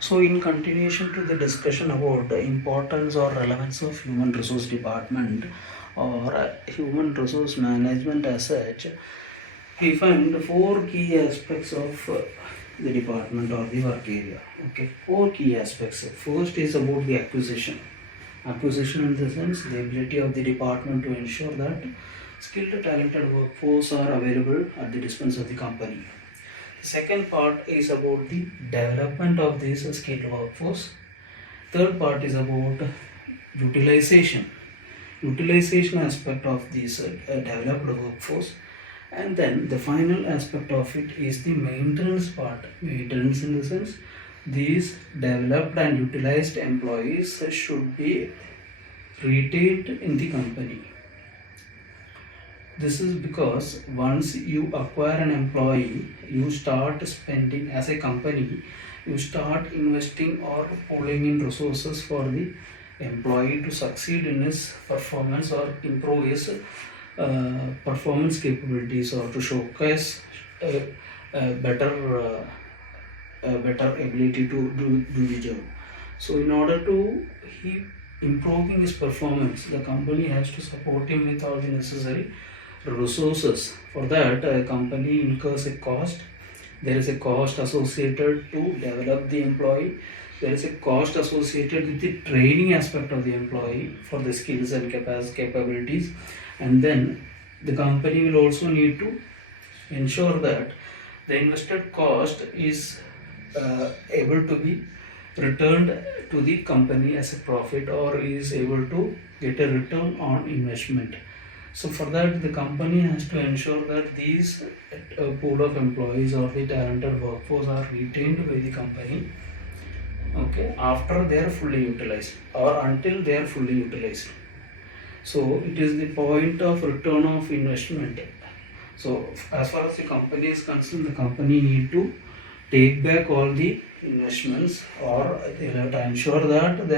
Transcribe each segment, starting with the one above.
So in continuation to the discussion about the importance or relevance of human resource department or human resource management as such, we find four key aspects of the department or the work area. Okay, four key aspects. First is about the acquisition. Acquisition in the sense the ability of the department to ensure that skilled talented workforce are available at the dispense of the company. The second part is about the development of this skilled workforce. Third part is about utilization. Utilization aspect of this developed workforce. And then the final aspect of it is the maintenance part. Maintenance in the sense these developed and utilized employees should be retained in the company. This is because once you acquire an employee, you start spending as a company, you start investing or pulling in resources for the employee to succeed in his performance or improve his performance capabilities or to showcase a better ability to do the job. So in order to he improving his performance, the company has to support him with all the necessary resources. For that, a company incurs a cost. There is a cost associated to develop the employee. There is a cost associated with the training aspect of the employee for the skills and capabilities. And then the company will also need to ensure that the invested cost is able to be returned to the company as a profit or is able to get a return on investment. So for that, the company has to ensure that these pool of employees or the talented workforce are retained by the company, okay, after they are fully utilized or until they are fully utilized. So it is the point of return of investment. So as far as the company is concerned, the company need to take back all the investments or they have to ensure that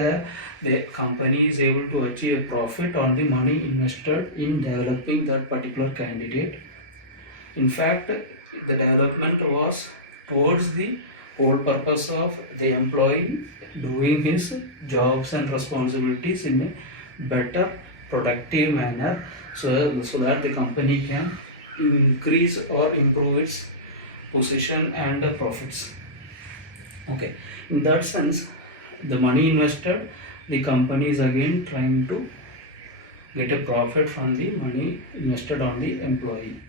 the company is able to achieve a profit on the money invested in developing that particular candidate. In fact, the development was towards the whole purpose of the employee doing his jobs and responsibilities in a better productive manner, so that the company can increase or improve its position and profits. Okay, in that sense, the money invested, the company is again trying to get a profit from the money invested on the employee.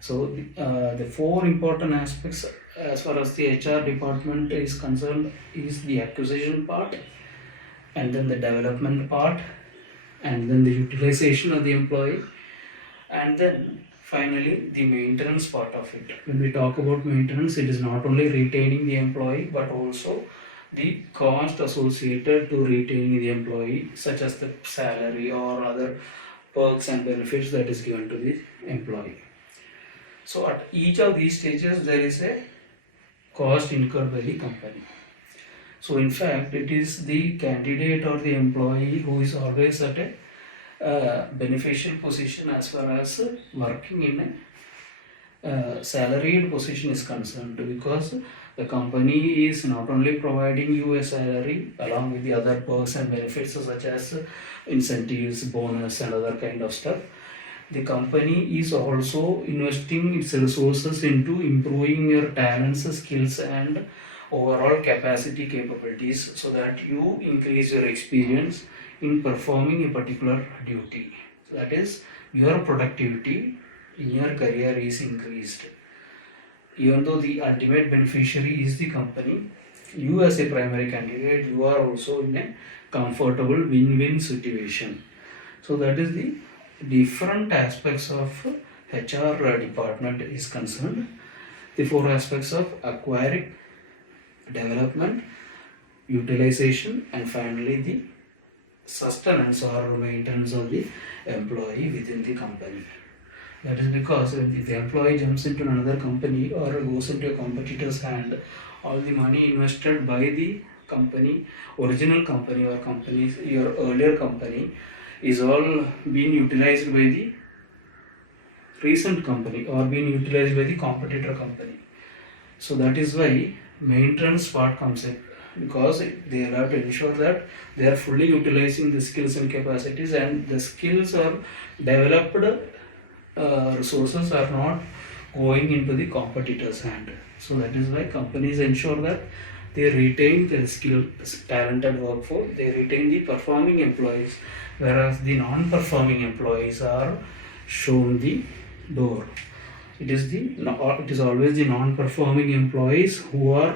So the four important aspects as far as the HR department is concerned is the acquisition part, and then the development part, and then the utilization of the employee, and then finally the maintenance part of it. When we talk about maintenance, it is not only retaining the employee but also the cost associated to retaining the employee, such as the salary or other perks and benefits that is given to the employee. So at each of these stages there is a cost incurred by the company. So in fact it is the candidate or the employee who is always at a beneficial position as far as working in a salaried position is concerned, because the company is not only providing you a salary along with the other perks and benefits such as incentives, bonus and other kind of stuff. The company is also investing its resources into improving your talents, skills and overall capacity capabilities so that you increase your experience in performing a particular duty. So that is, your productivity in your career is increased. Even though the ultimate beneficiary is the company, you as a primary candidate, you are also in a comfortable win-win situation. So that is the different aspects of HR department is concerned. The four aspects of acquiring, development, utilization and finally the sustenance or maintenance of the employee within the company. That is because if the employee jumps into another company or goes into a competitor's hand, all the money invested by the company, original company or companies, your earlier company, is all being utilized by the recent company or being utilized by the competitor company. So that is why maintenance part comes in. because they have to ensure that they are fully utilizing the skills and capacities, and the skills are developed resources are not going into the competitor's hand. So that is why companies ensure that they retain the skilled, talented workforce, they retain the performing employees, whereas the non-performing employees are shown the door. It is always the non-performing employees who are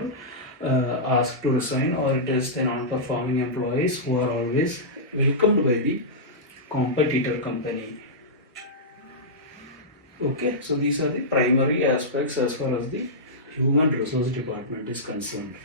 asked to resign, or it is the non-performing employees who are always welcomed by the competitor company. Okay, so these are the primary aspects as far as the human resource department is concerned.